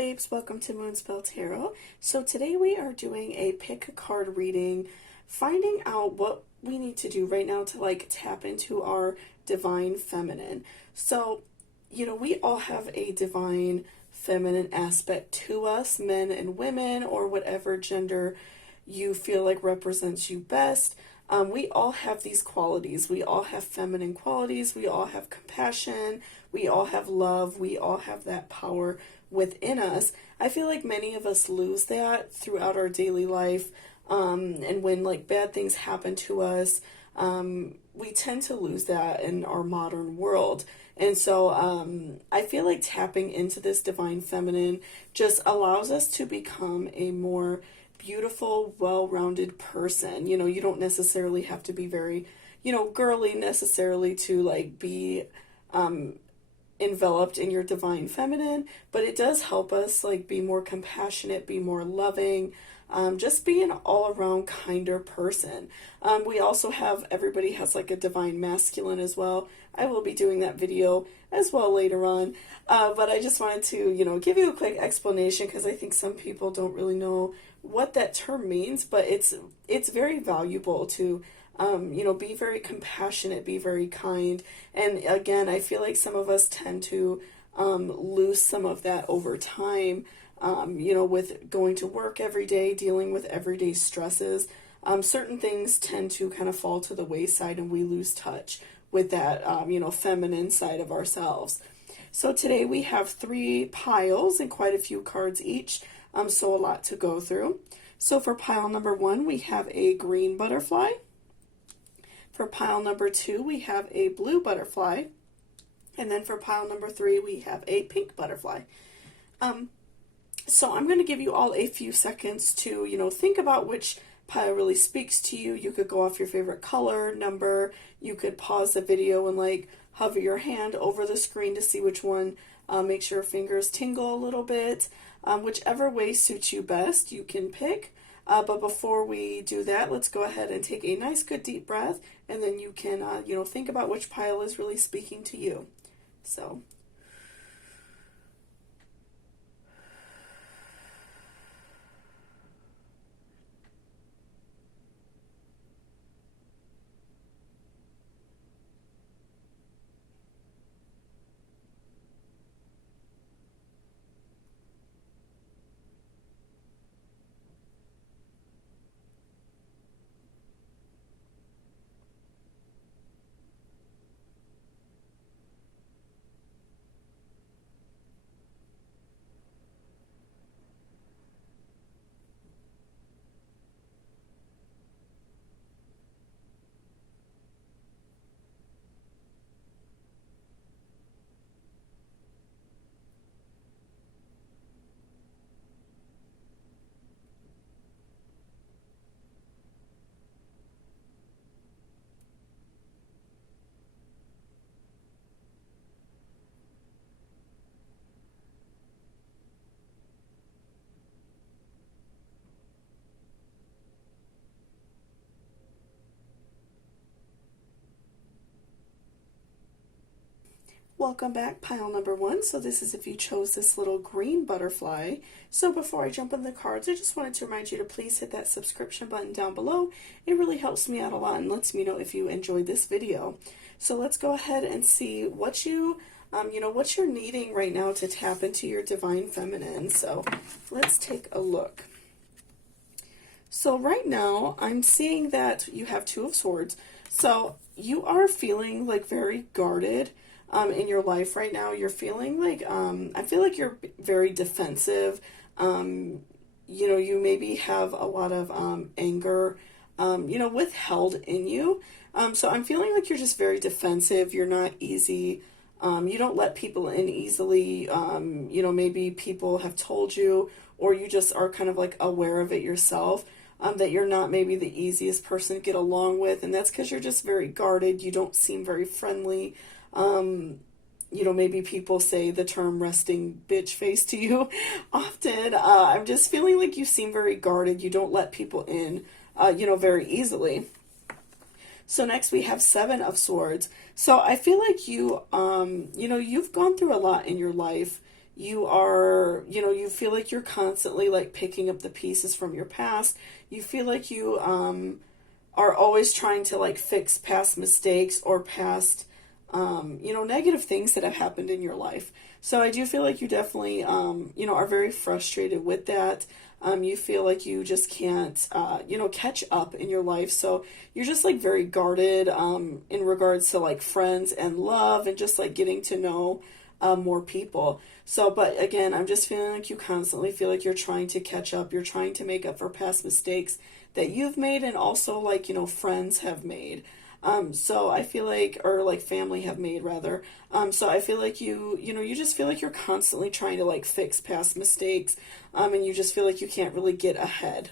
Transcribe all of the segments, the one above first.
babes, welcome to Moonspell Tarot. So today we are doing a pick a card reading, finding out what we need to do right now to like tap into our divine feminine. So, we all have a divine feminine aspect to us, men and women, or whatever gender you feel like represents you best. We all have these qualities. We all have feminine qualities. We all have compassion. We all have love. We all have that power within us. I feel like many of us lose that throughout our daily life. And when like bad things happen to us, we tend to lose that in our modern world. And so I feel like tapping into this divine feminine just allows us to become a more beautiful, well-rounded person. You don't necessarily have to be very, girly necessarily to like be enveloped in your divine feminine, but it does help us like be more compassionate, be more loving, just be an all-around kinder person. We also have, everybody has like a divine masculine as well. I will be doing that video as well later on, but I just wanted to, give you a quick explanation because I think some people don't really know what that term means, but it's very valuable to be very compassionate, be very kind. And again, I feel like some of us tend to lose some of that over time, with going to work every day, dealing with everyday stresses. Certain things tend to kind of fall to the wayside and we lose touch with that, feminine side of ourselves. So today we have 3 piles and quite a few cards each, so a lot to go through. So for pile number 1, we have a green butterfly. For pile number 2, we have a blue butterfly. And then for pile number 3, we have a pink butterfly. So I'm going to give you all a few seconds to, think about which pile really speaks to you. You could go off your favorite color, number. You could pause the video and like hover your hand over the screen to see which one makes your fingers tingle a little bit. Whichever way suits you best, you can pick. But before we do that, let's go ahead and take a nice good deep breath, and then you can, think about which pile is really speaking to you. So. Welcome back, pile number 1. So this is if you chose this little green butterfly. So before I jump in the cards, I just wanted to remind you to please hit that subscription button down below. It really helps me out a lot and lets me know if you enjoyed this video. So let's go ahead and see what what you're needing right now to tap into your divine feminine. So let's take a look. So right now I'm seeing that you have 2 of Swords. So you are feeling like very guarded. In your life right now. You're feeling like, I feel like you're very defensive. You maybe have a lot of anger, withheld in you. So I'm feeling like you're just very defensive. You're not easy. You don't let people in easily. Maybe people have told you, or you just are kind of like aware of it yourself, that you're not maybe the easiest person to get along with. And that's because you're just very guarded. You don't seem very friendly. Maybe people say the term resting bitch face to you often. I'm just feeling like you seem very guarded. You don't let people in, very easily. So next we have 7 of Swords. So I feel like you, you've gone through a lot in your life. you are, you feel like you're constantly like picking up the pieces from your past. You feel like you are always trying to like fix past mistakes or past, negative things that have happened in your life. So I do feel like you definitely, are very frustrated with that. You feel like you just can't, catch up in your life. So you're just like very guarded in regards to like friends and love and just like getting to know more people. So, but again, I'm just feeling like you constantly feel like you're trying to catch up. You're trying to make up for past mistakes that you've made and also like, friends have made. So I feel like, or like family have made rather. So I feel like you just feel like you're constantly trying to like fix past mistakes. And you just feel like you can't really get ahead.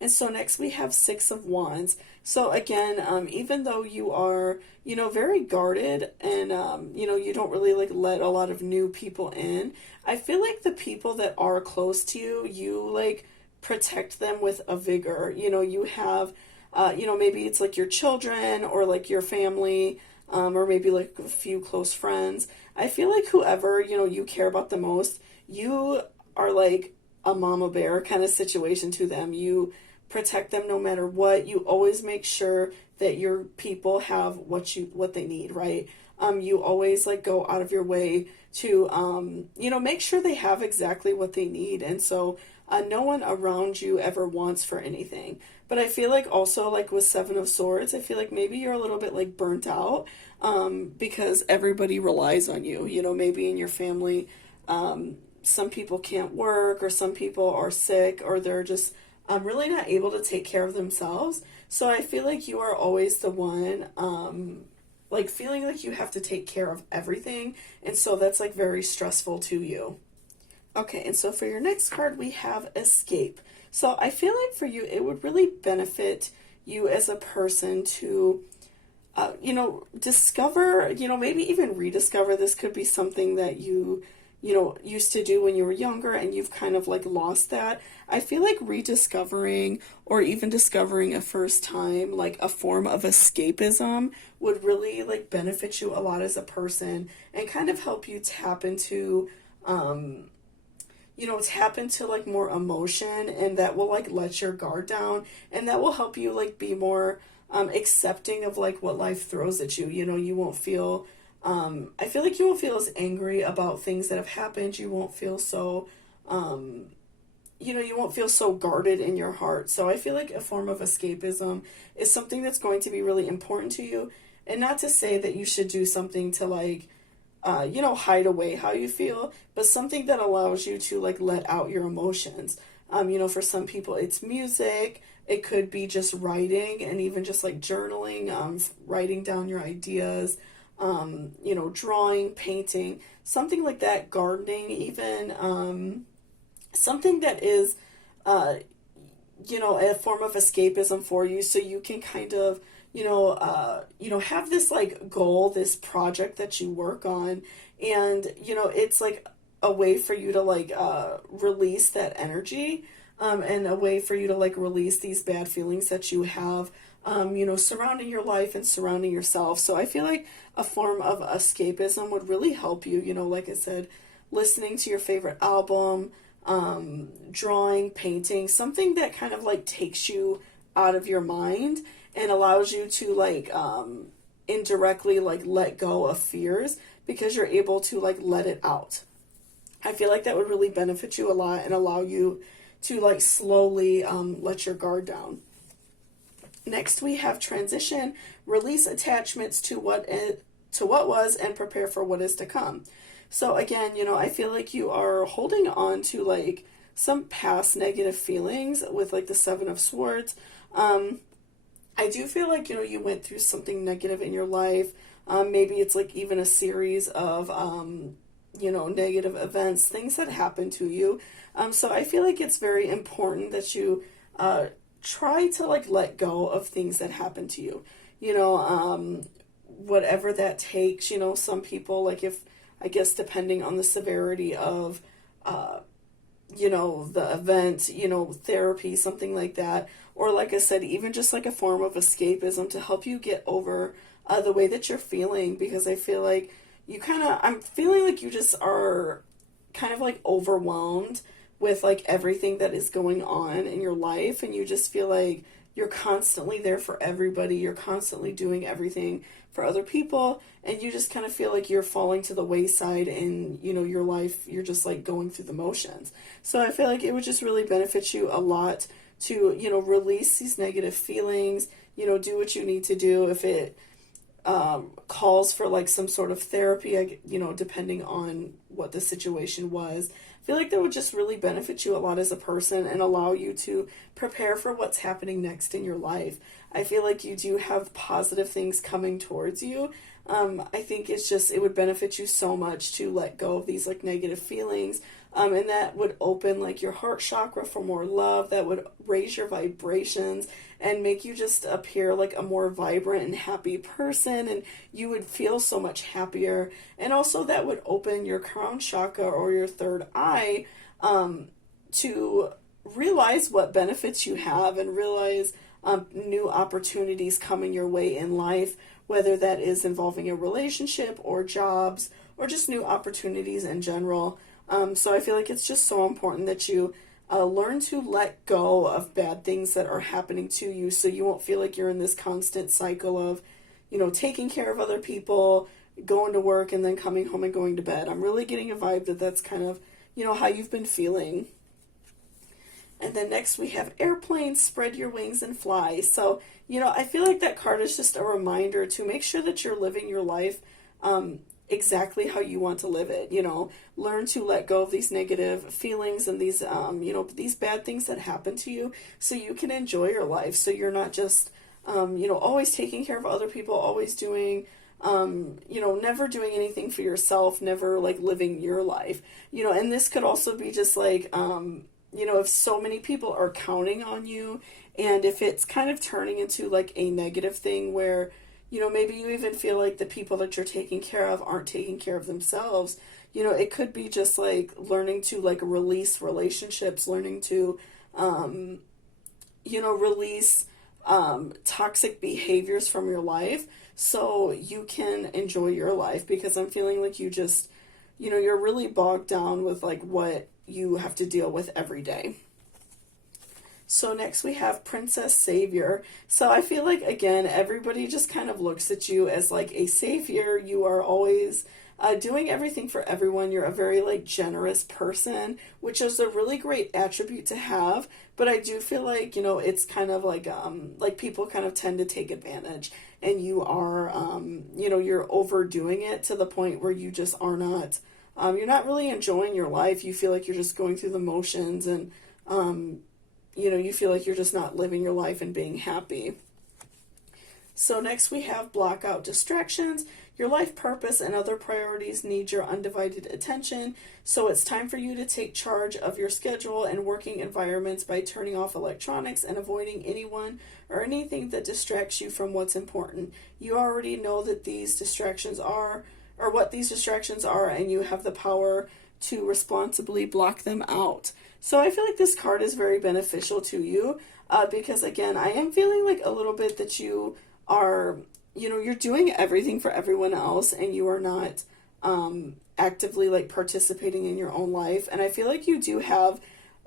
And so next we have Six of Wands. So again, even though you are, very guarded and, you don't really like let a lot of new people in, I feel like the people that are close to you, you like protect them with a vigor. You have, maybe it's like your children or like your family, or maybe like a few close friends. I feel like whoever, you care about the most, you are like a mama bear kind of situation to them. You protect them no matter what. You always make sure that your people have what they need, right? You always like go out of your way to, make sure they have exactly what they need. And so no one around you ever wants for anything. But I feel like also like with Seven of Swords, I feel like maybe you're a little bit like burnt out because everybody relies on you. Maybe in your family, some people can't work or some people are sick or they're just really not able to take care of themselves. So I feel like you are always the one like feeling like you have to take care of everything. And so that's like very stressful to you. Okay, and so for your next card, we have Escape. So I feel like for you, it would really benefit you as a person to, discover, maybe even rediscover. This could be something that you used to do when you were younger and you've kind of like lost that. I feel like rediscovering or even discovering a first time, like a form of escapism would really like benefit you a lot as a person and kind of help you tap into, like more emotion, and that will like let your guard down, and that will help you like be more accepting of like what life throws at you. You won't feel, I feel like you won't feel as angry about things that have happened. You won't feel so, you won't feel so guarded in your heart. So I feel like a form of escapism is something that's going to be really important to you. And not to say that you should do something to like, hide away how you feel, but something that allows you to like let out your emotions. For some people it's music, it could be just writing and even just like journaling, writing down your ideas, drawing, painting, something like that, gardening even, something that is, a form of escapism for you so you can kind of have this like goal, this project that you work on, and it's like a way for you to like release that energy, and a way for you to like release these bad feelings that you have, surrounding your life and surrounding yourself. So I feel like a form of escapism would really help you, like I said, listening to your favorite album, drawing, painting, something that kind of like takes you out of your mind and allows you to like indirectly like let go of fears because you're able to like let it out. I feel like that would really benefit you a lot and allow you to like slowly let your guard down. Next we have Transition. Release attachments to what was and prepare for what is to come. So again, I feel like you are holding on to like some past negative feelings with like the Seven of Swords. I do feel like, you went through something negative in your life. Maybe it's like even a series of, negative events, things that happened to you. So I feel like it's very important that you try to like let go of things that happen to you. Whatever that takes, some people, like if, I guess depending on the severity of, the event, therapy, something like that. Or like I said, even just like a form of escapism to help you get over the way that you're feeling, because I feel like I'm feeling like you just are kind of like overwhelmed with like everything that is going on in your life, and you just feel like you're constantly there for everybody, you're constantly doing everything for other people, and you just kind of feel like you're falling to the wayside in, you know, your life, you're just like going through the motions. So I feel like it would just really benefit you a lot to, you know, release these negative feelings, you know, do what you need to do. If it calls for like some sort of therapy, you know, depending on what the situation was, I feel like that would just really benefit you a lot as a person and allow you to prepare for what's happening next in your life. I feel like you do have positive things coming towards you. I think it's just, it would benefit you so much to let go of these like negative feelings. And that would open like your heart chakra for more love. That would raise your vibrations and make you just appear like a more vibrant and happy person. And you would feel so much happier. And also that would open your crown chakra or your third eye to realize what benefits you have and realize new opportunities coming your way in life, whether that is involving a relationship or jobs or just new opportunities in general. So I feel like it's just so important that you learn to let go of bad things that are happening to you, so you won't feel like you're in this constant cycle of, you know, taking care of other people, going to work, and then coming home and going to bed. I'm really getting a vibe that that's kind of, you know, how you've been feeling. And then next we have airplanes, spread your wings and fly. So, you know, I feel like that card is just a reminder to make sure that you're living your life exactly how you want to live it. You know, learn to let go of these negative feelings and these, you know, these bad things that happen to you, so you can enjoy your life. So you're not just, you know, always taking care of other people, always doing, you know, never doing anything for yourself, never like living your life, you know. And this could also be just like, you know, if so many people are counting on you, and if it's kind of turning into like a negative thing where, you know, maybe you even feel like the people that you're taking care of aren't taking care of themselves, you know, it could be just like learning to like release relationships, learning to, you know, release toxic behaviors from your life so you can enjoy your life, because I'm feeling like you just, you know, you're really bogged down with like what you have to deal with every day. So next we have Princess Savior. So I feel like, again, everybody just kind of looks at you as like a savior. You are always doing everything for everyone. You're a very like generous person, which is a really great attribute to have. But I do feel like, you know, it's kind of like people kind of tend to take advantage, and you are, you know, you're overdoing it to the point where you just are not, you're not really enjoying your life. You feel like you're just going through the motions, and, you know, you feel like you're just not living your life and being happy. So next we have block out distractions. Your life purpose and other priorities need your undivided attention. So it's time for you to take charge of your schedule and working environments by turning off electronics and avoiding anyone or anything that distracts you from what's important. You already know that these distractions are, or what these distractions are, and you have the power to responsibly block them out. So I feel like this card is very beneficial to you because, again, I am feeling like a little bit that you are, you know, you're doing everything for everyone else, and you are not actively like participating in your own life. And I feel like you do have,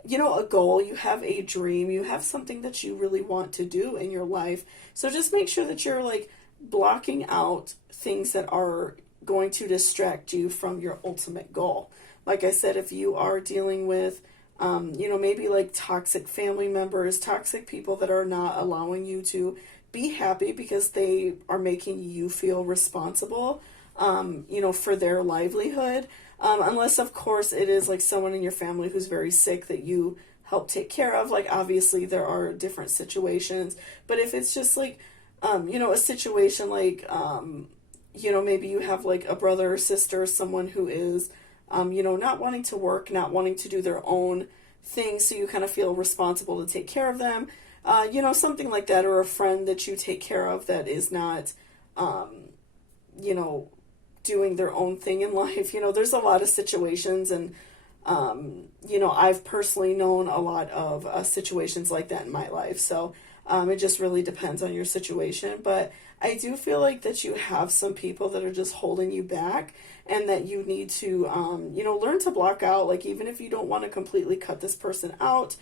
you know, a goal, you have a dream, you have something that you really want to do in your life. So just make sure that you're like blocking out things that are going to distract you from your ultimate goal. Like I said, if you are dealing with, you know, maybe like toxic family members, toxic people that are not allowing you to be happy because they are making you feel responsible, you know, for their livelihood. Unless, of course, it is like someone in your family who's very sick that you help take care of. Like, obviously, there are different situations. But if it's just like, you know, a situation like, you know, maybe you have like a brother or sister, someone who is, you know, not wanting to work, not wanting to do their own thing, so you kind of feel responsible to take care of them, you know, something like that, or a friend that you take care of that is not, you know, doing their own thing in life. You know, there's a lot of situations, and, you know, I've personally known a lot of situations like that in my life. So It just really depends on your situation. But I do feel like that you have some people that are just holding you back, and that you need to, learn to block out. Like, even if you don't want to completely cut this person out,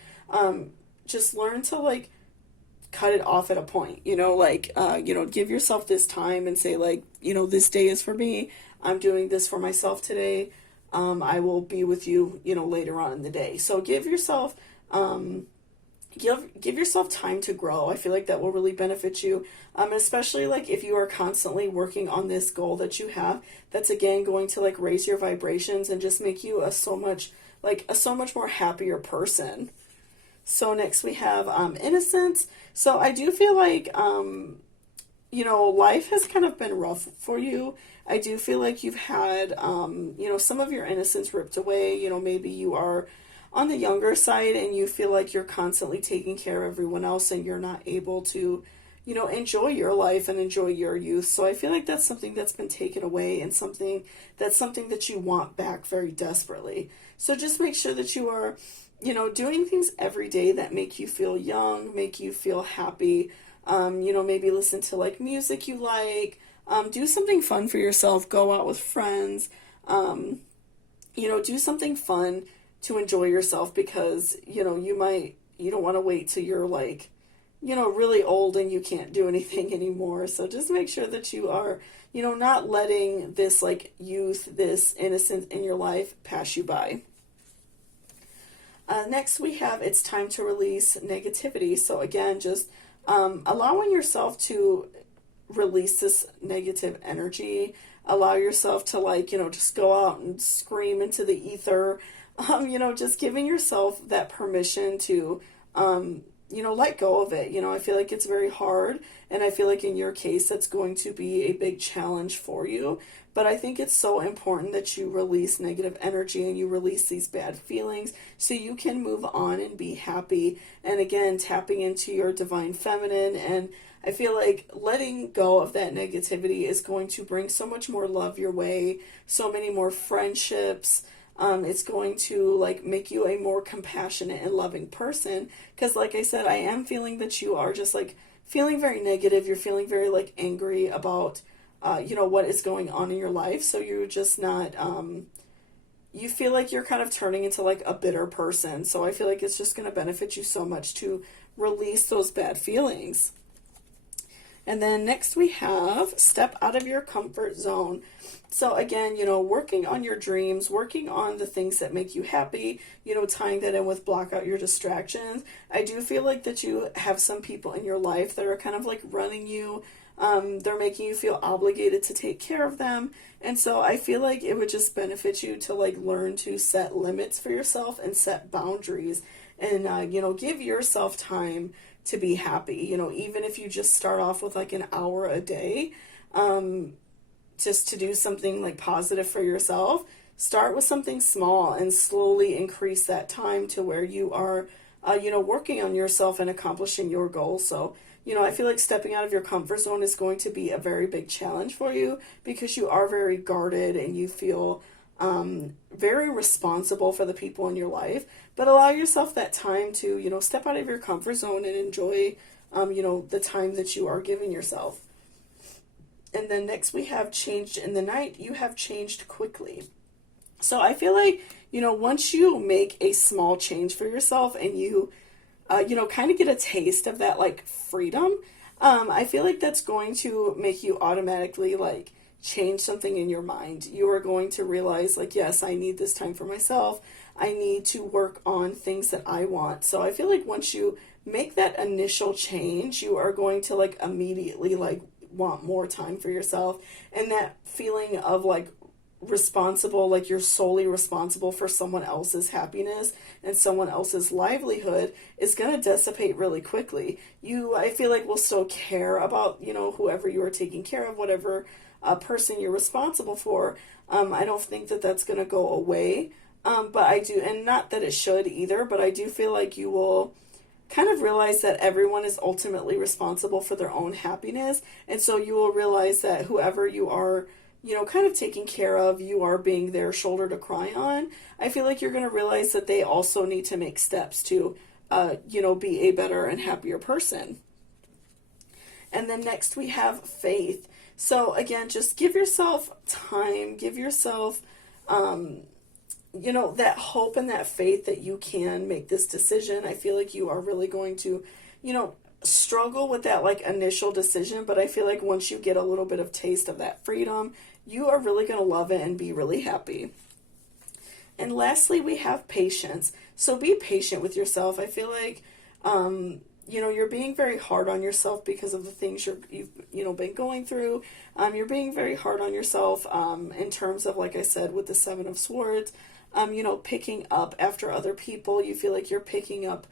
just learn to, like, cut it off at a point, give yourself this time and say, like, this day is for me. I'm doing this for myself today. I will be with you, later on in the day. So give yourself, give yourself time to grow. I feel like that will really benefit you, especially like if you are constantly working on this goal that you have. That's again going to like raise your vibrations and just make you a so much more happier person. So next we have innocence. So I do feel like life has kind of been rough for you. I do feel like you've had some of your innocence ripped away. Maybe you are on the younger side and you feel like you're constantly taking care of everyone else and you're not able to, enjoy your life and enjoy your youth. So I feel like that's something that's been taken away, and something that you want back very desperately. So just make sure that you are, doing things every day that make you feel young, make you feel happy. Maybe listen to like music you like, do something fun for yourself, go out with friends, do something fun to enjoy yourself, because, you don't want to wait till you're like, really old and you can't do anything anymore. So just make sure that you are, not letting this like youth, this innocence in your life pass you by. Next we have, it's time to release negativity. So again, just allowing yourself to release this negative energy. Allow yourself to just go out and scream into the ether. Just giving yourself that permission to, let go of it. I feel like it's very hard, and I feel like in your case, that's going to be a big challenge for you. But I think it's so important that you release negative energy and you release these bad feelings so you can move on and be happy. And again, tapping into your divine feminine. And I feel like letting go of that negativity is going to bring so much more love your way, so many more friendships. It's going to like make you a more compassionate and loving person. Because like I said, I am feeling that you are just like feeling very negative. You're feeling very like angry about what is going on in your life. So you're just not, you feel like you're kind of turning into like a bitter person. So I feel like it's just going to benefit you so much to release those bad feelings. And then next we have step out of your comfort zone. So again, working on your dreams, working on the things that make you happy, tying that in with block out your distractions. I do feel like that you have some people in your life that are kind of like running you. They're making you feel obligated to take care of them. And so I feel like it would just benefit you to like learn to set limits for yourself and set boundaries and, give yourself time to be happy. Even if you just start off with like an hour a day, just to do something like positive for yourself. Start with something small and slowly increase that time to where you are, working on yourself and accomplishing your goals. So, I feel like stepping out of your comfort zone is going to be a very big challenge for you because you are very guarded and you feel very responsible for the people in your life. But allow yourself that time to, step out of your comfort zone and enjoy, the time that you are giving yourself. And then next we have changed in the night. You have changed quickly. So I feel like, once you make a small change for yourself and you, kind of get a taste of that like freedom, I feel like that's going to make you automatically like change something in your mind. You are going to realize like, yes, I need this time for myself. I need to work on things that I want. So I feel like once you make that initial change, you are going to like immediately like want more time for yourself. And that feeling of like responsible, like you're solely responsible for someone else's happiness and someone else's livelihood is going to dissipate really quickly. I feel like will still care about, whoever you are taking care of, whatever person you're responsible for. I don't think that that's going to go away. But I do, and not that it should either, but I do feel like you will kind of realize that everyone is ultimately responsible for their own happiness. And so you will realize that whoever you are, kind of taking care of, you are being their shoulder to cry on. I feel like you're going to realize that they also need to make steps to, be a better and happier person. And then next we have faith. So again, just give yourself time, give yourself, that hope and that faith that you can make this decision. I feel like you are really going to, struggle with that like initial decision, but I feel like once you get a little bit of taste of that freedom, you are really going to love it and be really happy. And lastly, we have patience. So be patient with yourself. I feel like, you're being very hard on yourself because of the things you've been going through. You're being very hard on yourself in terms of, like I said, with the Seven of Swords, picking up after other people. You feel like you're picking up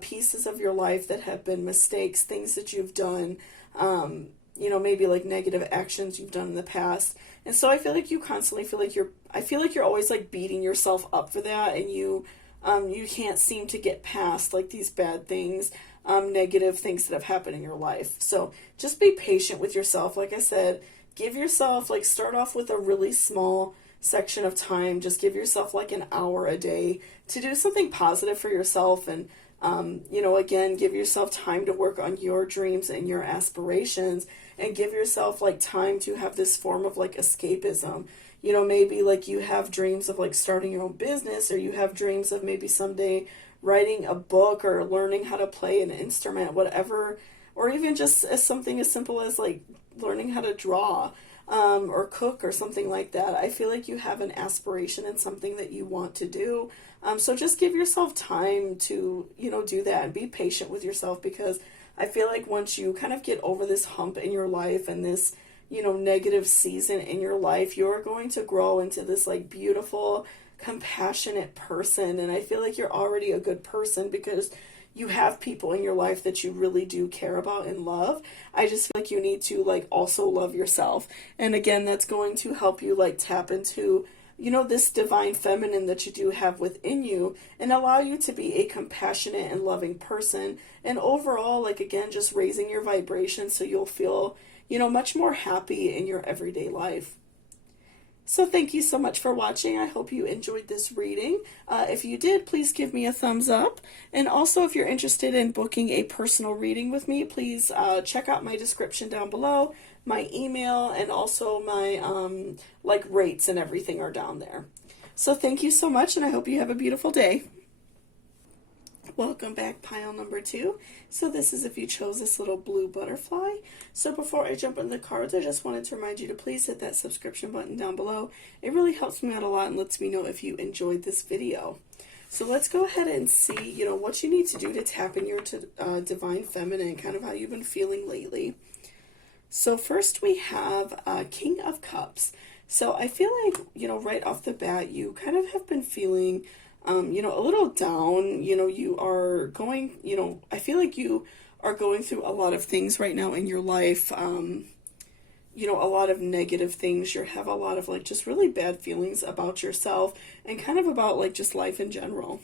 pieces of your life that have been mistakes, things that you've done, maybe like negative actions you've done in the past. And so I feel like you constantly feel like you're always like beating yourself up for that, and you can't seem to get past like these bad things, negative things that have happened in your life. So just be patient with yourself. Like I said, give yourself, like, start off with a really small section of time. Just give yourself like an hour a day to do something positive for yourself. And again, give yourself time to work on your dreams and your aspirations, and give yourself like time to have this form of like escapism. Maybe like you have dreams of like starting your own business, or you have dreams of maybe someday writing a book or learning how to play an instrument, whatever, or even just as something as simple as like learning how to draw, or cook or something like that. I feel like you have an aspiration and something that you want to do. So just give yourself time to, do that, and be patient with yourself, because I feel like once you kind of get over this hump in your life and this, negative season in your life, you're going to grow into this like beautiful, compassionate person. And I feel like you're already a good person because you have people in your life that you really do care about and love. I just feel like you need to like also love yourself. And again, that's going to help you like tap into, this divine feminine that you do have within you, and allow you to be a compassionate and loving person. And overall, like, again, just raising your vibration so you'll feel, much more happy in your everyday life. So thank you so much for watching. I hope you enjoyed this reading. If you did, please give me a thumbs up. And also, if you're interested in booking a personal reading with me, please check out my description down below. My email and also my rates and everything are down there. So thank you so much, and I hope you have a beautiful day. Welcome back, pile number 2. So this is if you chose this little blue butterfly. So before I jump into the cards, I just wanted to remind you to please hit that subscription button down below. It really helps me out a lot and lets me know if you enjoyed this video. So let's go ahead and see, what you need to do to tap in your divine feminine, kind of how you've been feeling lately. So first we have King of Cups. So I feel like, right off the bat, you kind of have been feeling a little down. You are going, I feel like you are going through a lot of things right now in your life, a lot of negative things. You have a lot of like just really bad feelings about yourself and kind of about like just life in general.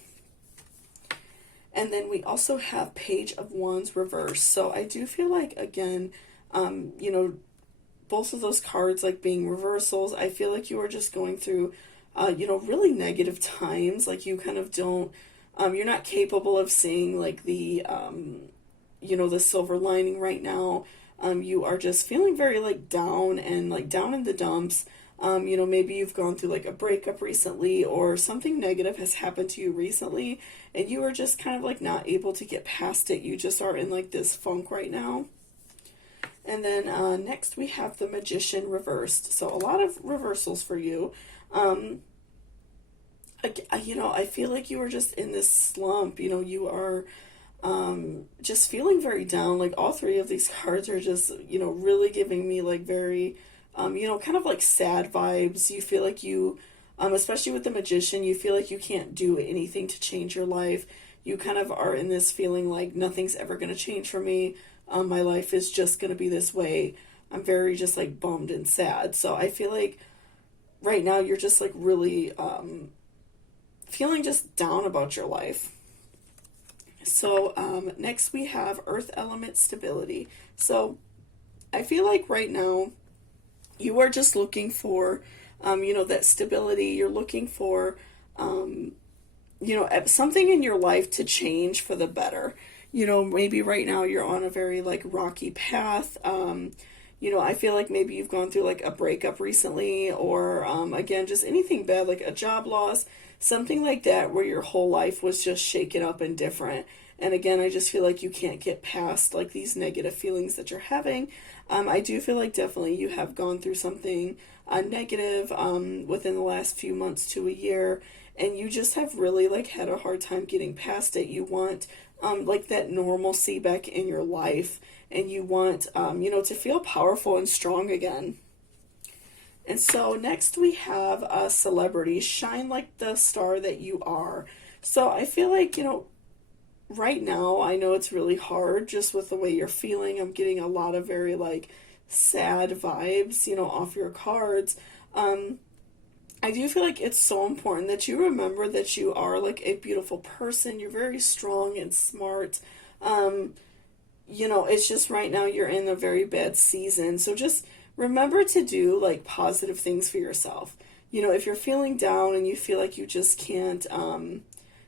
And then we also have Page of Wands reverse. So I do feel like, again, both of those cards like being reversals, I feel like you are just going through really negative times. Like you kind of don't, you're not capable of seeing like the, the silver lining right now. You are just feeling very like down and like down in the dumps. Maybe you've gone through like a breakup recently, or something negative has happened to you recently, and you are just kind of like not able to get past it. You just are in like this funk right now. And then next we have the Magician reversed. So a lot of reversals for you. I feel like you are just in this slump. You are just feeling very down. Like all three of these cards are just, really giving me like very, kind of like sad vibes. You feel like you, especially with the Magician, you feel like you can't do anything to change your life. You kind of are in this feeling like nothing's ever going to change for me. My life is just going to be this way. I'm very just like bummed and sad. So I feel like right now you're just like really feeling just down about your life. So next we have Earth Element Stability. So I feel like right now you are just looking for, that stability. You're looking for, something in your life to change for the better. You know, maybe right now you're on a very like rocky path. You know, I feel like maybe you've gone through like a breakup recently, or again, just anything bad, like a job loss, something like that, where your whole life was just shaken up and different. And again, I just feel like you can't get past like these negative feelings that you're having. I do feel like definitely you have gone through something negative within the last few months to a year, and you just have really like had a hard time getting past it. You want like that normalcy back in your life, and you want you know, to feel powerful and strong again. And so next we have a celebrity, shine like the star that you are. So I feel like, you know, right now, I know it's really hard just with the way you're feeling. I'm getting a lot of very like sad vibes, you know, off your cards. I do feel like it's so important that you remember that you are like a beautiful person. You're very strong and smart. You know, it's just right now you're in a very bad season. So just remember to do like positive things for yourself. You know, if you're feeling down and you feel like you just can't,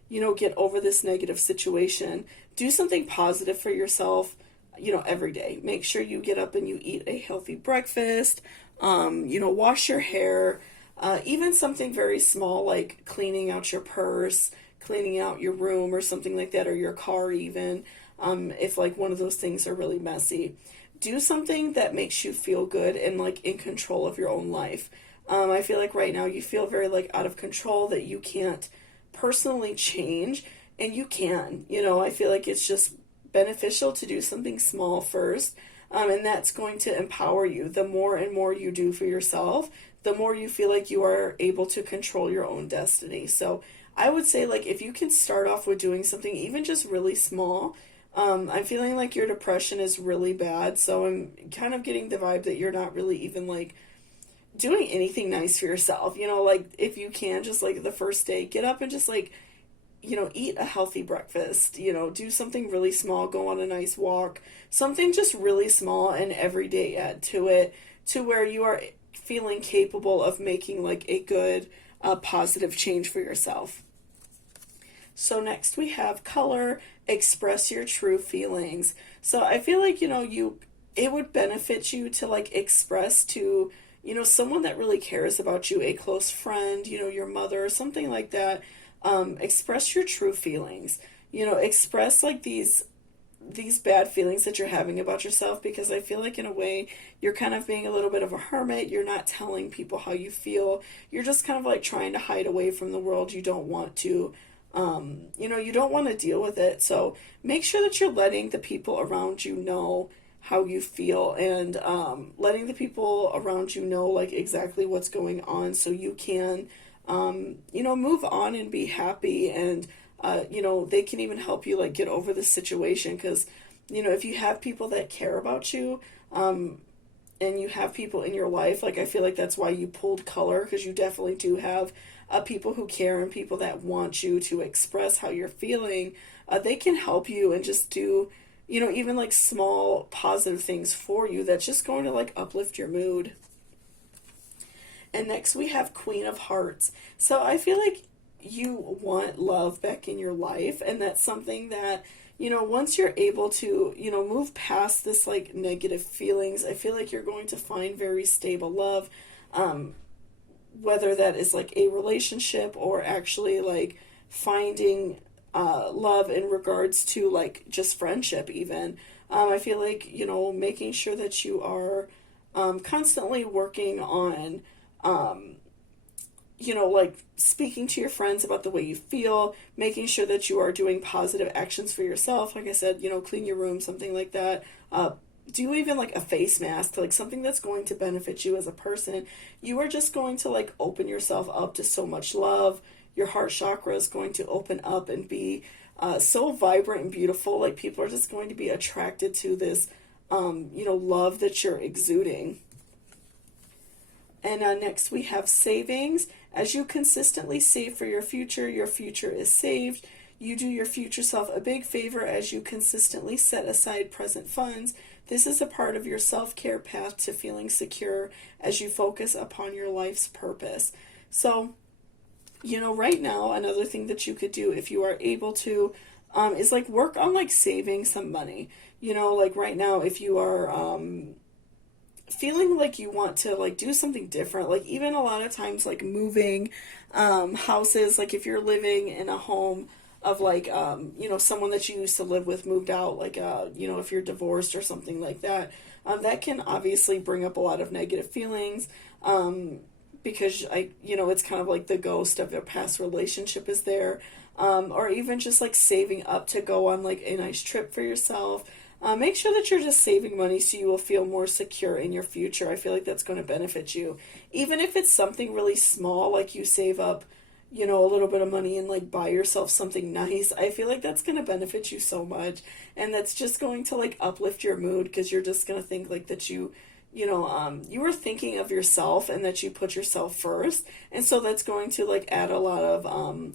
you know, get over this negative situation, do something positive for yourself, you know, every day. Make sure you get up and you eat a healthy breakfast, you know, wash your hair, even something very small like cleaning out your purse, cleaning out your room or something like that, or your car even, if like one of those things are really messy. Do something that makes you feel good and like in control of your own life. I feel like right now you feel very like out of control, that you can't personally change, and you can. You know, I feel like it's just beneficial to do something small first, and that's going to empower you. The more and more you do for yourself, the more you feel like you are able to control your own destiny. So I would say, like, if you can start off with doing something even just really small. I'm feeling like your depression is really bad, so I'm kind of getting the vibe that you're not really even like doing anything nice for yourself. You know, like if you can, just like the first day, get up and just like, you know, eat a healthy breakfast, you know, do something really small, go on a nice walk, something just really small, and every day add to it, to where you are feeling capable of making like a good, positive change for yourself. So next we have color, express your true feelings. So I feel like, you know, it would benefit you to like express to, you know, someone that really cares about you, a close friend, you know, your mother or something like that. Express your true feelings. You know, express like these bad feelings that you're having about yourself, because I feel like in a way you're kind of being a little bit of a hermit. You're not telling people how you feel. You're just kind of like trying to hide away from the world. You don't want to you know, you don't want to deal with it. So make sure that you're letting the people around you know how you feel, and letting the people around you know like exactly what's going on, so you can you know, move on and be happy. And you know, they can even help you like get over the situation, because you know, if you have people that care about you, and you have people in your life, like I feel like that's why you pulled color, because you definitely do have people who care and people that want you to express how you're feeling. They can help you and just do, you know, even like small positive things for you that's just going to like uplift your mood. And next we have Queen of Hearts. So I feel like you want love back in your life, and that's something that, you know, once you're able to, you know, move past this like negative feelings, I feel like you're going to find very stable love, whether that is like a relationship or actually like finding love in regards to like just friendship even. I feel like, you know, making sure that you are constantly working on you know, like speaking to your friends about the way you feel, making sure that you are doing positive actions for yourself. Like I said, you know, clean your room, something like that. Do even like a face mask, like something that's going to benefit you as a person. You are just going to like open yourself up to so much love. Your heart chakra is going to open up and be so vibrant and beautiful. Like people are just going to be attracted to this, you know, love that you're exuding. And next we have savings. As you consistently save for your future is saved. You do your future self a big favor as you consistently set aside present funds. This is a part of your self-care path to feeling secure as you focus upon your life's purpose. So, you know, right now, another thing that you could do if you are able to, is like work on like saving some money. You know, like right now, if you are feeling like you want to like do something different, like even a lot of times like moving houses, like if you're living in a home of like you know, someone that you used to live with moved out, like you know, if you're divorced or something like that, that can obviously bring up a lot of negative feelings, because you know, it's kind of like the ghost of a past relationship is there, or even just like saving up to go on like a nice trip for yourself. Make sure that you're just saving money so you will feel more secure in your future. I feel like that's going to benefit you. Even if it's something really small, like you save up, you know, a little bit of money and like buy yourself something nice. I feel like that's going to benefit you so much. And that's just going to like uplift your mood, because you're just going to think like that you know, you were thinking of yourself and that you put yourself first. And so that's going to like add a lot of,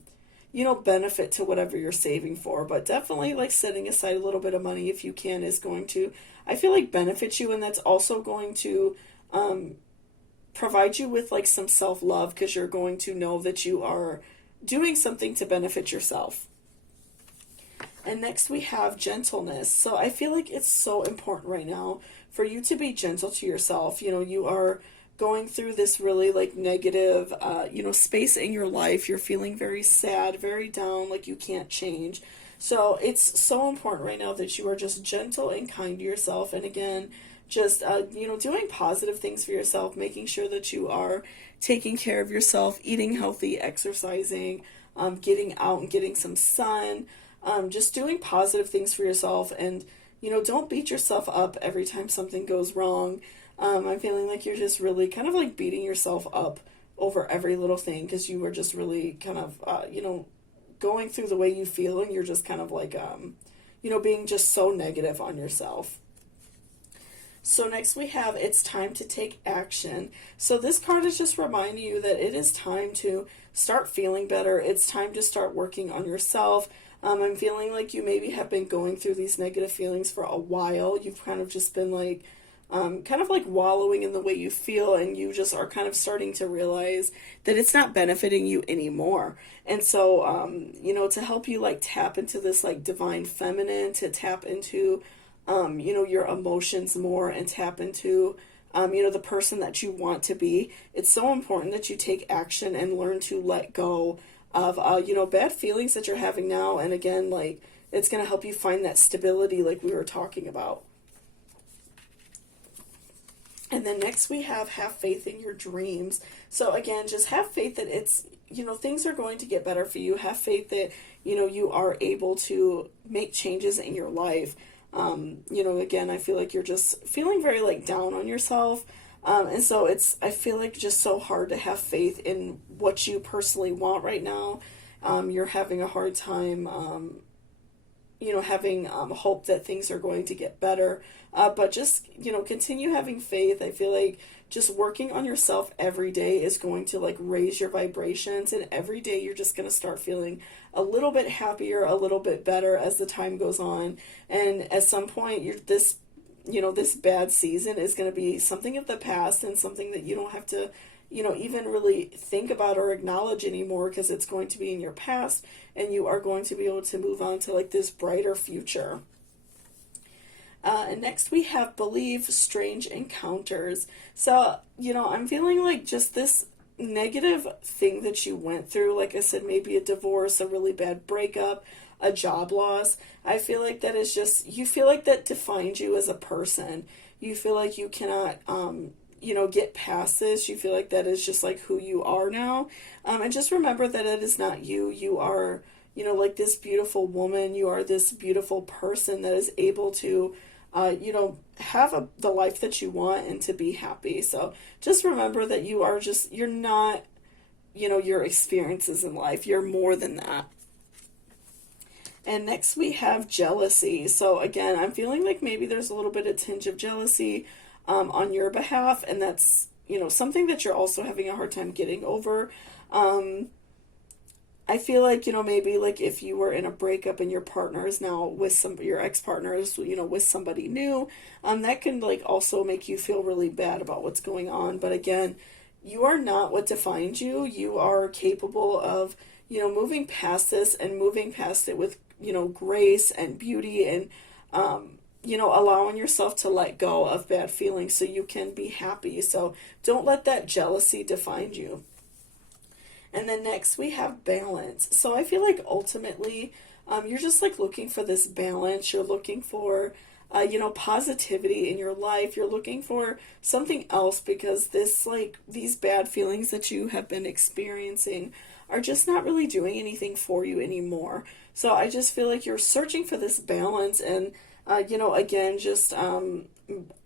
you know, benefit to whatever you're saving for. But definitely like setting aside a little bit of money if you can is going to, I feel like, benefit you. And that's also going to provide you with like some self-love, because you're going to know that you are doing something to benefit yourself. And next we have gentleness. So I feel like it's so important right now for you to be gentle to yourself. You know, you are going through this really like negative, you know, space in your life. You're feeling very sad, very down, like you can't change. So it's so important right now that you are just gentle and kind to yourself. And again, just, you know, doing positive things for yourself, making sure that you are taking care of yourself, eating healthy, exercising, getting out and getting some sun, just doing positive things for yourself. And, you know, don't beat yourself up every time something goes wrong. I'm feeling like you're just really kind of like beating yourself up over every little thing, because you were just really kind of, you know, going through the way you feel, and you're just kind of like, you know, being just so negative on yourself. So next we have, it's time to take action. So this card is just reminding you that it is time to start feeling better. It's time to start working on yourself. I'm feeling like you maybe have been going through these negative feelings for a while. You've kind of just been like, kind of like wallowing in the way you feel, and you just are kind of starting to realize that it's not benefiting you anymore. And so, you know, to help you like tap into this like divine feminine, to tap into, you know, your emotions more, and tap into, you know, the person that you want to be, it's so important that you take action and learn to let go of, you know, bad feelings that you're having now. And again, like, it's going to help you find that stability like we were talking about. And then next we have faith in your dreams. So again, just have faith that it's, you know, things are going to get better for you. Have faith that, you know, you are able to make changes in your life. You know, again, I feel like you're just feeling very like down on yourself. And so I feel like just so hard to have faith in what you personally want right now. You're having a hard time, you know, having hope that things are going to get better. But just, you know, continue having faith. I feel like just working on yourself every day is going to like raise your vibrations, and every day you're just going to start feeling a little bit happier, a little bit better as the time goes on. And at some point, you know, this bad season is going to be something of the past, and something that you don't have to, you know, even really think about or acknowledge anymore, because it's going to be in your past, and you are going to be able to move on to like this brighter future. And next we have believe strange encounters. So, you know, I'm feeling like just this negative thing that you went through, like I said, maybe a divorce, a really bad breakup, a job loss. I feel like that is just, you feel like that defines you as a person. You feel like you cannot, you know, get past this. You feel like that is just like who you are now. And just remember that it is not you. You are, you know, like this beautiful woman. You are this beautiful person that is able to, you know, have the life that you want and to be happy. So just remember that you are just, you're not, you know, your experiences in life. You're more than that. And next we have jealousy. So again, I'm feeling like maybe there's a little bit of tinge of jealousy on your behalf, and that's, you know, something that you're also having a hard time getting over. I feel like, you know, maybe like if you were in a breakup and your partner is now with your ex-partner is, you know, with somebody new, that can like also make you feel really bad about what's going on. But again, you are not what defines you. You are capable of, you know, moving past this and moving past it with grace and beauty, and, allowing yourself to let go of bad feelings so you can be happy. So don't let that jealousy define you. And then next we have balance. So I feel like ultimately, you're just like looking for this balance. You're looking for, positivity in your life. You're looking for something else, because these bad feelings that you have been experiencing are just not really doing anything for you anymore. So I just feel like you're searching for this balance, and, again, just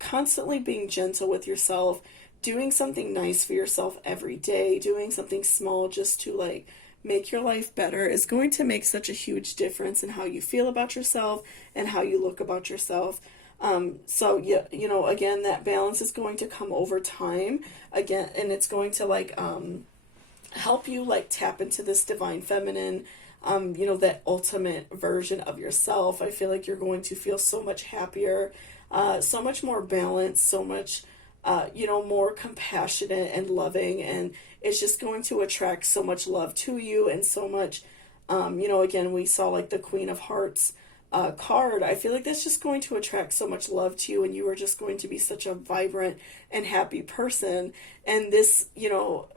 constantly being gentle with yourself, doing something nice for yourself every day, doing something small just to like make your life better is going to make such a huge difference in how you feel about yourself and how you look about yourself. So yeah, again, that balance is going to come over time again, and it's going to help you like tap into this divine feminine, that ultimate version of yourself. I feel like you're going to feel so much happier, so much more balanced, so much more compassionate and loving, and it's just going to attract so much love to you, and so much, again, we saw like the Queen of Hearts card. I feel like that's just going to attract so much love to you, and you are just going to be such a vibrant and happy person, and this,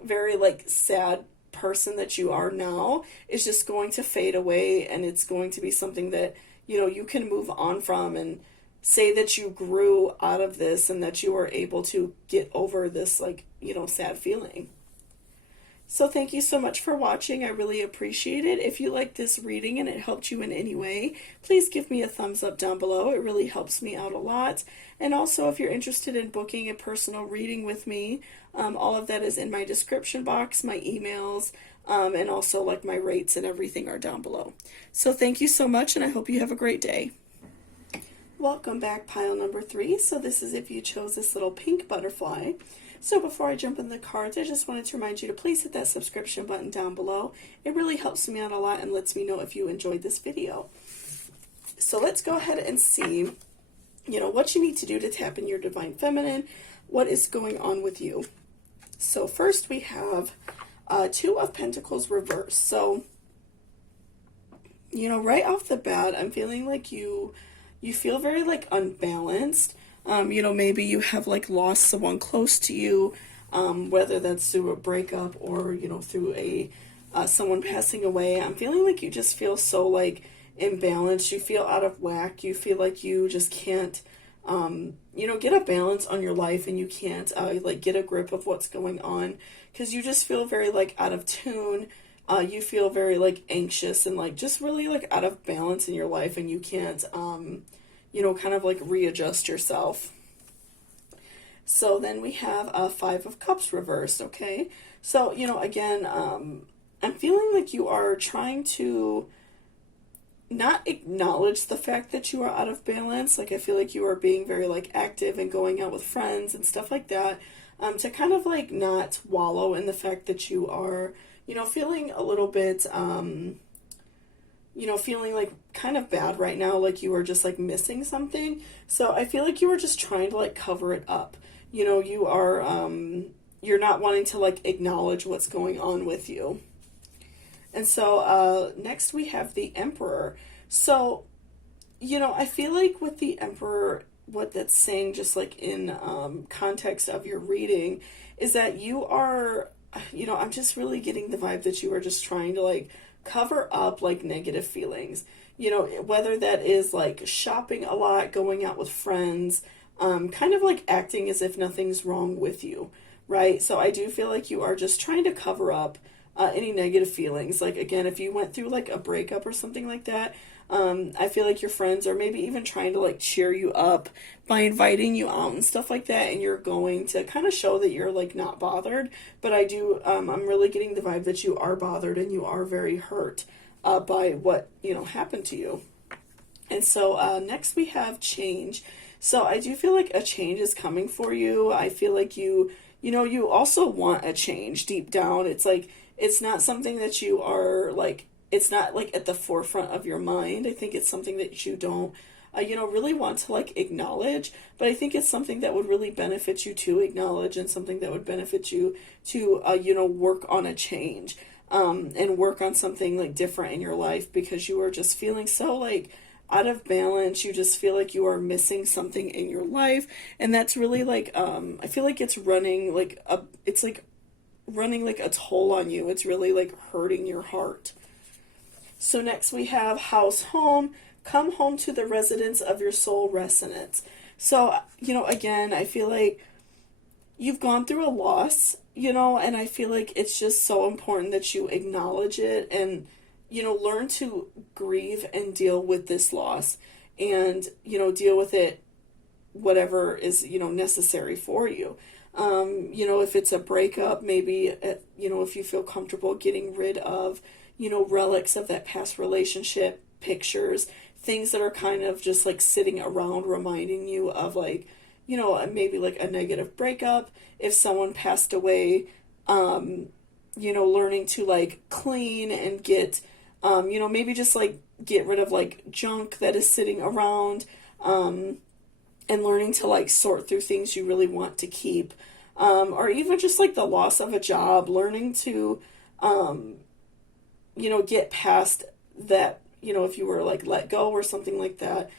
very like sad person that you are now is just going to fade away, and it's going to be something that, you can move on from, and say that you grew out of this, and that you were able to get over this, sad feeling. So thank you so much for watching. I really appreciate it. If you like this reading and it helped you in any way, please give me a thumbs up down below. It really helps me out a lot. And also, if you're interested in booking a personal reading with me, all of that is in my description box, my emails, and also like my rates and everything are down below. So thank you so much, and I hope you have a great day. Welcome back, pile number 3. So this is if you chose this little pink butterfly. So before I jump in the cards, I just wanted to remind you to please hit that subscription button down below. It really helps me out a lot and lets me know if you enjoyed this video. So let's go ahead and see, what you need to do to tap in your divine feminine. What is going on with you? So first we have 2 of Pentacles reversed. So, right off the bat, I'm feeling like you feel very like unbalanced. Maybe you have like lost someone close to you, whether that's through a breakup or, through a someone passing away. I'm feeling like you just feel so like imbalanced. You feel out of whack. You feel like you just can't, get a balance on your life, and you can't get a grip of what's going on, because you just feel very like out of tune. You feel very like anxious and like just really like out of balance in your life, and you can't kind of like readjust yourself. So then we have a 5 of Cups reversed. Okay, so again, I'm feeling like you are trying to not acknowledge the fact that you are out of balance. Like I feel like you are being very like active and going out with friends and stuff like that, to kind of like not wallow in the fact that you are feeling a little bit feeling like kind of bad right now, like you are just like missing something. So I feel like you are just trying to like cover it up. You are you're not wanting to like acknowledge what's going on with you. And so next we have the Emperor. So I feel like with the Emperor, what that's saying, just like in context of your reading, is that you are, I'm just really getting the vibe that you are just trying to like cover up like negative feelings, whether that is like shopping a lot, going out with friends, kind of like acting as if nothing's wrong with you, right? So I do feel like you are just trying to cover up any negative feelings. Like again, if you went through like a breakup or something like that, I feel like your friends are maybe even trying to like cheer you up by inviting you out and stuff like that, and you're going to kind of show that you're like not bothered. But I do, I'm really getting the vibe that you are bothered, and you are very hurt by what happened to you. And so next we have change. So I do feel like a change is coming for you. I feel like you also want a change deep down. It's like, it's not something that you are like, it's not like at the forefront of your mind. I think it's something that you don't, really want to like acknowledge, but I think it's something that would really benefit you to acknowledge, and something that would benefit you to, work on a change. and work on something like different in your life, because you are just feeling so like out of balance. You just feel like you are missing something in your life, and that's really like I feel like it's running like a toll on you. It's really like hurting your heart. So next we have house home. Come home to the residence of your soul resonance. So, again, I feel like you've gone through a loss, and I feel like it's just so important that you acknowledge it and, learn to grieve and deal with this loss and, deal with it, whatever is, necessary for you. If it's a breakup, maybe, if you feel comfortable getting rid of, relics of that past relationship, pictures, things that are kind of just like sitting around reminding you of like, maybe like a negative breakup. If someone passed away, learning to like clean and get, maybe just like get rid of like junk that is sitting around, and learning to like sort through things you really want to keep, or even just like the loss of a job, learning to, get past that, if you were like let go or something like that.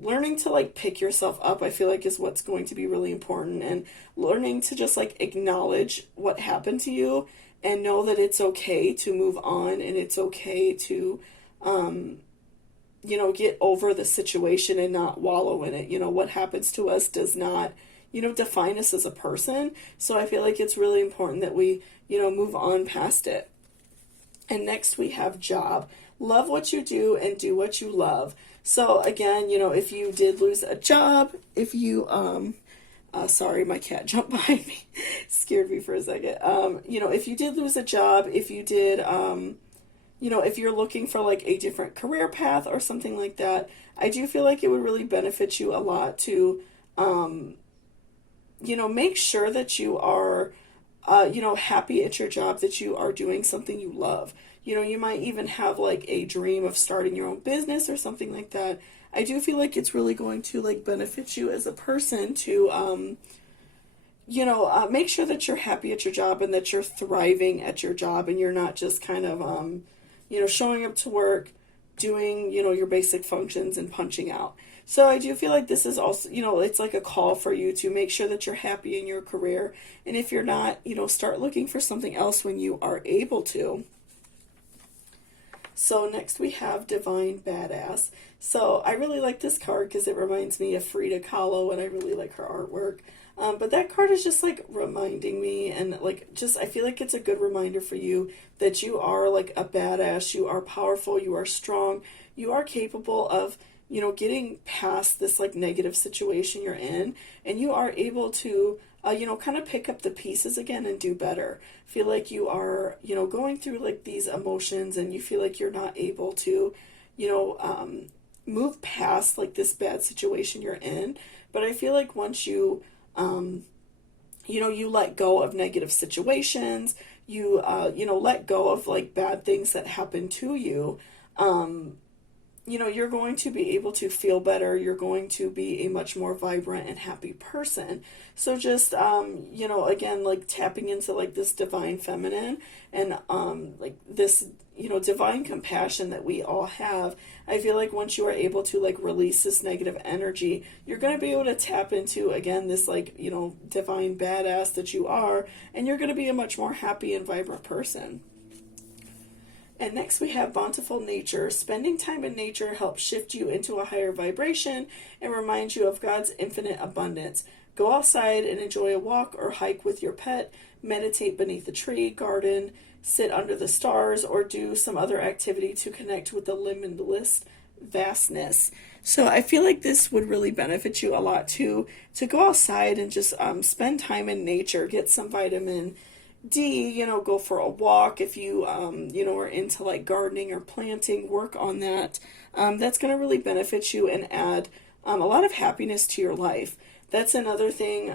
Learning to like pick yourself up, I feel like, is what's going to be really important, and learning to just like acknowledge what happened to you and know that it's okay to move on, and it's okay to, get over the situation and not wallow in it. What happens to us does not, define us as a person. So I feel like it's really important that we, move on past it. And next we have job. Love what you do and do what you love. So again, if you did lose a job, if you, sorry, my cat jumped behind me, scared me for a second. If you did lose a job, if you did, if you're looking for like a different career path or something like that, I do feel like it would really benefit you a lot to, make sure that you are, happy at your job, that you are doing something you love. You might even have like a dream of starting your own business or something like that. I do feel like it's really going to like benefit you as a person to, make sure that you're happy at your job and that you're thriving at your job, and you're not just kind of, showing up to work, doing, your basic functions and punching out. So I do feel like this is also, it's like a call for you to make sure that you're happy in your career. And if you're not, start looking for something else when you are able to. So next we have Divine Badass. So I really like this card because it reminds me of Frida Kahlo, and I really like her artwork. But that card is just like reminding me, and like just I feel like it's a good reminder for you that you are like a badass, you are powerful, you are strong, you are capable of, getting past this like negative situation you're in, and you are able to, kind of pick up the pieces again and do better. Feel like you are, going through like these emotions, and you feel like you're not able to, move past like this bad situation you're in. But I feel like once you, you let go of negative situations, you, let go of like bad things that happen to you, you're going to be able to feel better. You're going to be a much more vibrant and happy person. So just, again, like tapping into like this divine feminine and, like this, divine compassion that we all have. I feel like once you are able to like release this negative energy, you're going to be able to tap into, again, this like, divine badass that you are, and you're going to be a much more happy and vibrant person. And next we have Bountiful Nature. Spending time in nature helps shift you into a higher vibration and reminds you of God's infinite abundance. Go outside and enjoy a walk or hike with your pet, meditate beneath a tree, garden, sit under the stars, or do some other activity to connect with the limitless vastness. So I feel like this would really benefit you a lot too, to go outside and just spend time in nature, get some vitamin D, go for a walk. If you, are into like gardening or planting, work on that. That's going to really benefit you and add a lot of happiness to your life. That's another thing,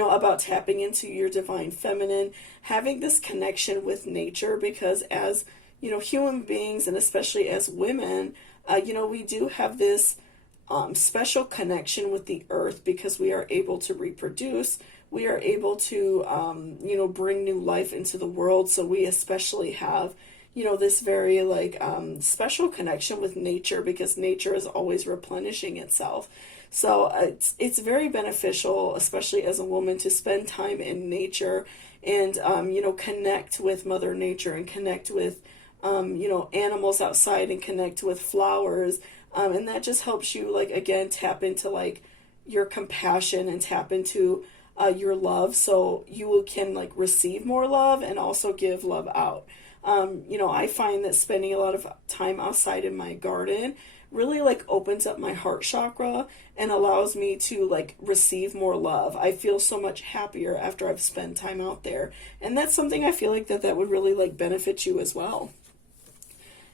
about tapping into your divine feminine, having this connection with nature, because as, human beings, and especially as women, we do have this special connection with the earth because we are able to reproduce. we are able to, bring new life into the world. So we especially have, this very like special connection with nature, because nature is always replenishing itself. So it's very beneficial, especially as a woman, to spend time in nature and connect with Mother Nature and connect with animals outside and connect with flowers, and that just helps you, like, again, tap into like your compassion and tap into your love, so you can like receive more love and also give love out. I find that spending a lot of time outside in my garden really like opens up my heart chakra and allows me to like receive more love. I feel so much happier after I've spent time out there. And that's something I feel like that would really like benefit you as well.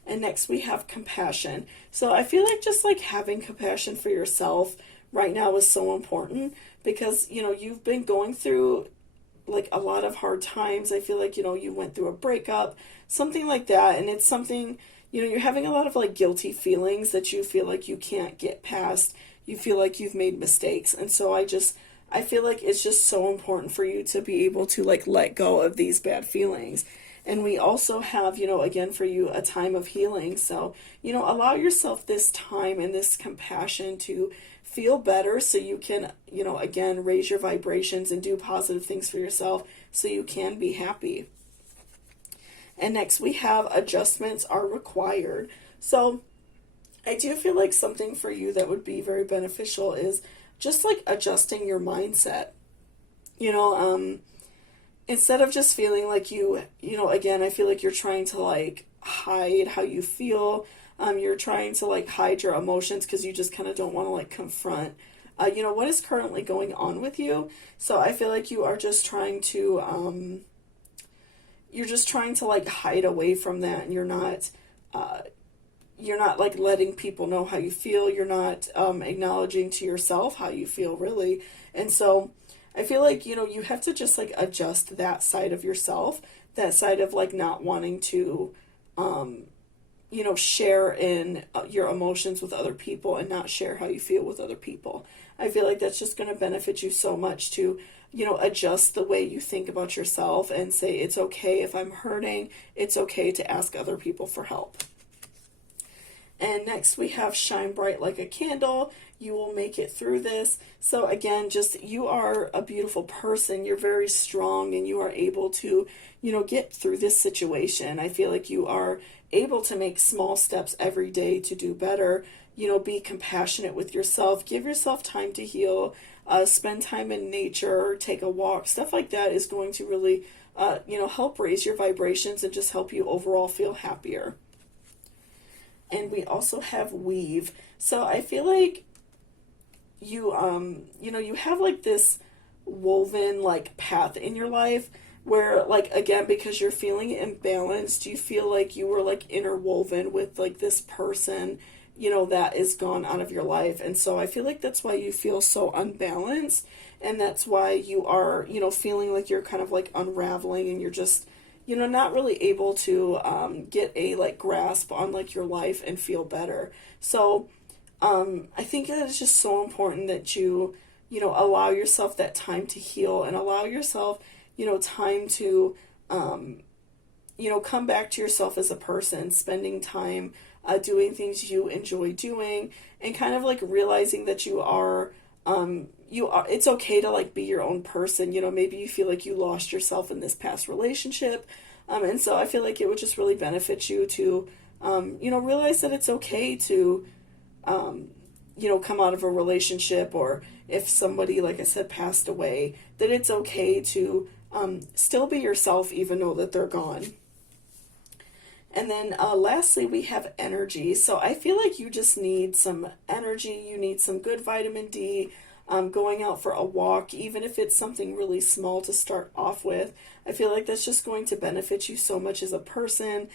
And next we have compassion. So I feel like just like having compassion for yourself right now is so important, because you've been going through like a lot of hard times. I feel like you went through a breakup, something like that, and it's something, you're having a lot of like guilty feelings that you feel like you can't get past. You feel like you've made mistakes. And so I feel like it's just so important for you to be able to like let go of these bad feelings. And we also have, again, for you, a time of healing. So, allow yourself this time and this compassion to feel better, so you can, again, raise your vibrations and do positive things for yourself so you can be happy. And next we have adjustments are required. So I do feel like something for you that would be very beneficial is just like adjusting your mindset. Instead of just feeling like again, I feel like you're trying to like hide how you feel. You're trying to like hide your emotions because you just kind of don't want to like confront, what is currently going on with you. So I feel like you are just trying to, like hide away from that, and you're not like letting people know how you feel. You're not acknowledging to yourself how you feel, really. And so I feel like, you have to just like adjust that side of yourself, that side of like not wanting to, share in your emotions with other people and not share how you feel with other people. I feel like that's just going to benefit you so much to, adjust the way you think about yourself and say, it's okay if I'm hurting. It's okay to ask other people for help. And next we have shine bright like a candle. You will make it through this. So again, just you are a beautiful person. You're very strong and you are able to, get through this situation. I feel like you are able to make small steps every day to do better. Be compassionate with yourself. Give yourself time to heal. Spend time in nature. Take a walk. Stuff like that is going to really, help raise your vibrations and just help you overall feel happier. And we also have weave. So I feel like you have like this woven like path in your life where, like, again, because you're feeling imbalanced, you feel like you were like interwoven with like this person, that is gone out of your life. And so I feel like that's why you feel so unbalanced, and that's why you are, feeling like you're kind of like unraveling, and you're just, not really able to get a like grasp on like your life and feel better. So I think that it's just so important that you allow yourself that time to heal and allow yourself, time to, come back to yourself as a person, spending time doing things you enjoy doing, and kind of like realizing that you are, it's okay to like be your own person. Maybe you feel like you lost yourself in this past relationship. And so I feel like it would just really benefit you to, realize that it's okay to, come out of a relationship, or if somebody, like I said, passed away, that it's okay to still be yourself even though that they're gone. And then lastly, we have energy. So I feel like you just need some energy. You need some good vitamin D. Going out for a walk, even if it's something really small to start off with. I feel like that's just going to benefit you so much as a person.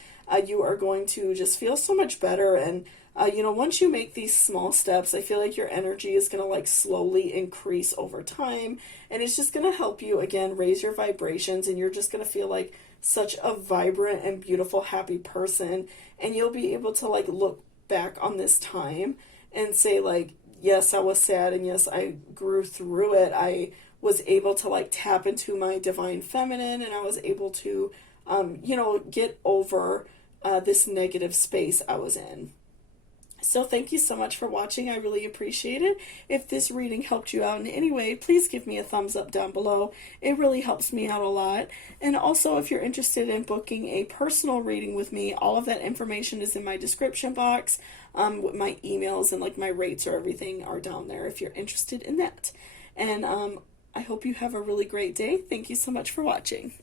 You are going to just feel so much better. And, once you make these small steps, I feel like your energy is going to like slowly increase over time. And it's just going to help you, again, raise your vibrations. And you're just going to feel like such a vibrant and beautiful, happy person. And you'll be able to like look back on this time and say like, yes, I was sad, and yes, I grew through it. I was able to like tap into my divine feminine, and I was able to, get over this negative space I was in. So thank you so much for watching. I really appreciate it. If this reading helped you out in any way, please give me a thumbs up down below. It really helps me out a lot. And also, if you're interested in booking a personal reading with me, all of that information is in my description box. With my emails and like my rates or everything are down there if you're interested in that. And I hope you have a really great day. Thank you so much for watching.